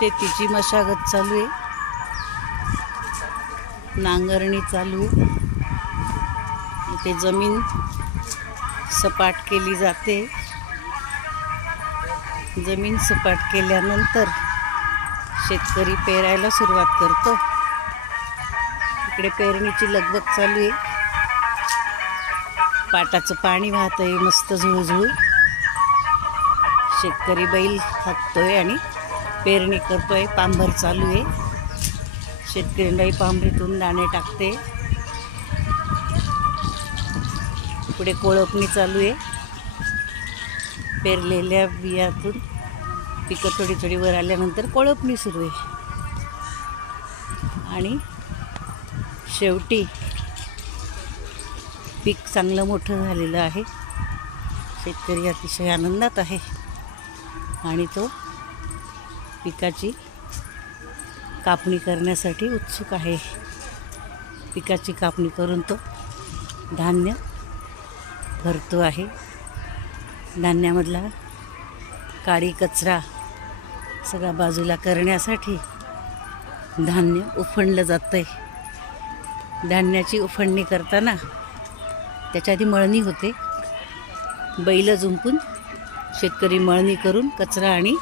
शेतीची मशागत चालू आहे, नांगरणी चालू आहे. इथे जमीन सपाट केली जाते. जमीन सपाट केल्यानंतर शेतकरी पेरायला सुरुवात करतो. इकडे पेरणीची लगबग चालू आहे. पाटाचं पाणी वाहतंय मस्त झुळझुळ. शेतकरी बैल हाकतोय आणि पेरणी करतोय. पांभर चालू आहे. शेतकरी बाई पांभरीतून दाणे टाकते. पुढे कोळपणी चालू आहे. पेरलेल्या बियातून पिकं थोडी थोडी वर आल्यानंतर कोळपणी सुरू आहे. आणि शेवटी पीक चांगलं मोठं झालेलं आहे. शेतकरी अतिशय आनंदात आहे आणि तो पिकाची कापणी करण्यासाठी उत्सुक आहे. पिकाची कापणी करून तो धान्य भरतो आहे. धान्यामधला काडी कचरा सगळा बाजूला करण्यासाठी धान्य उफणलं जातं आहे. धान्याची उफणणी करताना त्याच्या आधी मळणी होते. बैल जुंपून शेतकरी मळणी करून कचरा आणि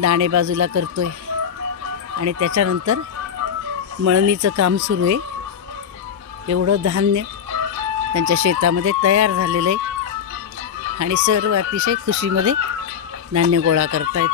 दाणे बाजूला करतो आहे. आणि त्याच्यानंतर मळणीचं काम सुरू आहे. एवढं धान्य त्यांच्या शेतामध्ये तयार झालेलं आहे आणि सर्व अतिशय खुशीमध्ये धान्य गोळा करतायत.